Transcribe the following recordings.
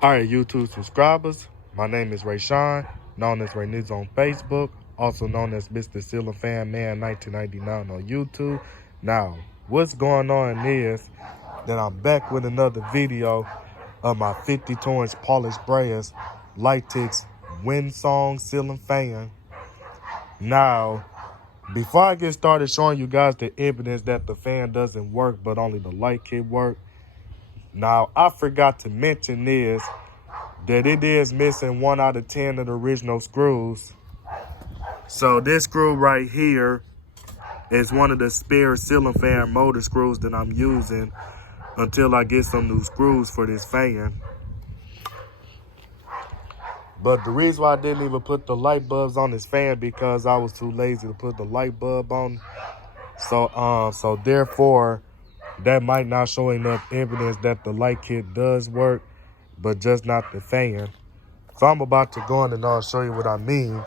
Alright, YouTube subscribers, my name is Rayshawn, known as Rayniz on Facebook, also known as Mr. Ceiling Fan Man 1999 on YouTube. Now, what's going on is that I'm back with another video of my 52-inch polished brass Litex Windsong ceiling fan. Now, before I get started showing you guys the evidence that the fan doesn't work, but only the light can work, now I forgot to mention this, that it is missing 1 out of 10 of the original screws. So this screw right here is one of the spare ceiling fan motor screws that I'm using until I get some new screws for this fan. But the reason why I didn't even put the light bulbs on this fan because I was too lazy to put the light bulb on. So therefore, that might not show enough evidence that the light kit does work, but just not the fan. So I'm about to go in and I'll show you what I mean.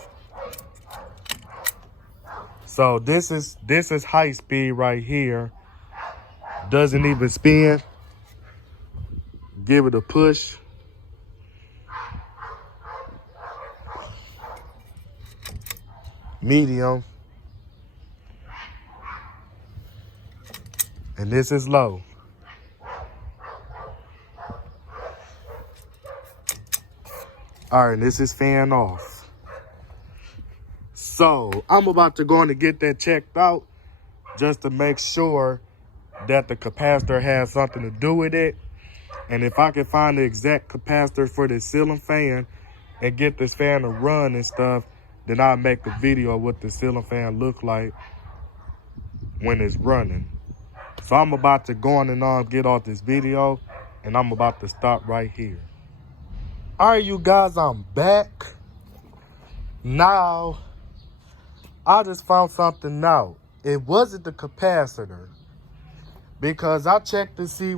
So this is high speed right here. Doesn't even spin. Give it a push. Medium. And this is low. All right, this is fan off. So I'm about to go in and get that checked out just to make sure that the capacitor has something to do with it. And if I can find the exact capacitor for this ceiling fan and get this fan to run and stuff, then I'll make a video of what the ceiling fan look like when it's running. So I'm about to go on and get off this video, and I'm about to stop right here. All right, you guys, I'm back. Now, I just found something out. It wasn't the capacitor, because I checked to see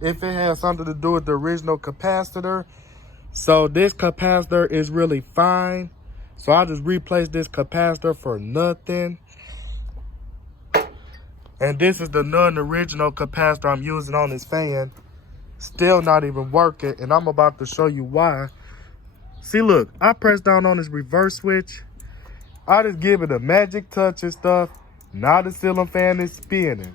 if it had something to do with the original capacitor. So this capacitor is really fine. So I just replaced this capacitor for nothing. And this is the non-original capacitor I'm using on this fan. Still not even working, and I'm about to show you why. See, look, I press down on this reverse switch. I just give it a magic touch and stuff. Now the ceiling fan is spinning.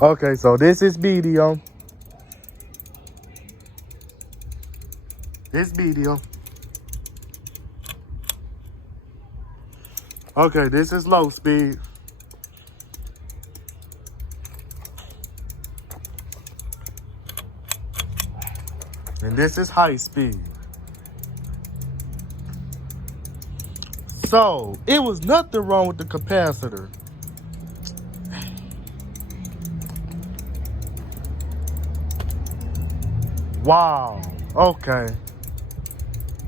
Okay, so this is medium. This medium. Okay, this is low speed. And this is high speed. So, it was nothing wrong with the capacitor. Wow, okay.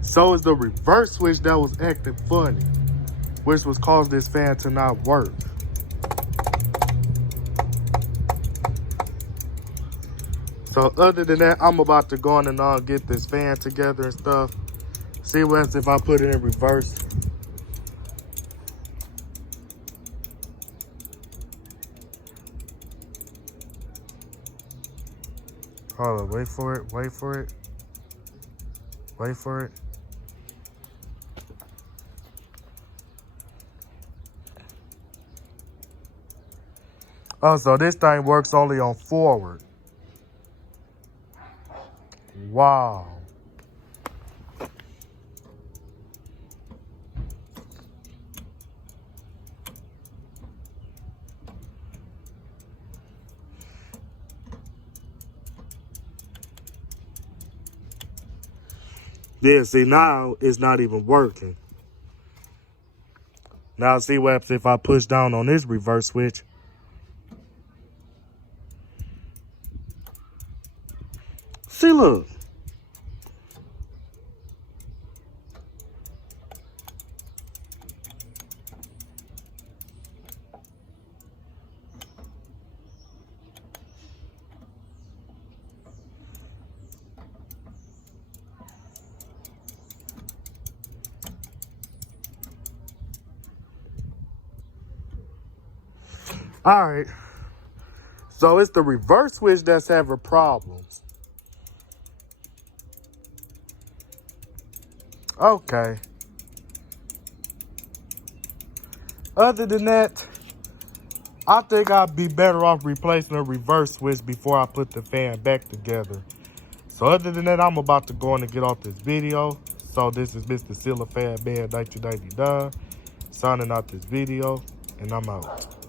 So it's the reverse switch that was acting funny, which was causing this fan to not work. So other than that, I'm about to go on and get this fan together and stuff. See what happens if I put it in reverse. Hold on, wait for it, wait for it. Wait for it. Oh, so this thing works only on forward. Wow. Yeah, see, now it's not even working. Now see what happens if I push down on this reverse switch. See, look. All right. So it's the reverse switch that's having problems. Okay. Other than that, I think I'd be better off replacing a reverse switch before I put the fan back together. So other than that, I'm about to go on and get off this video. So this is Mr. Ceiling Fan Man 1999 signing out this video, and I'm out.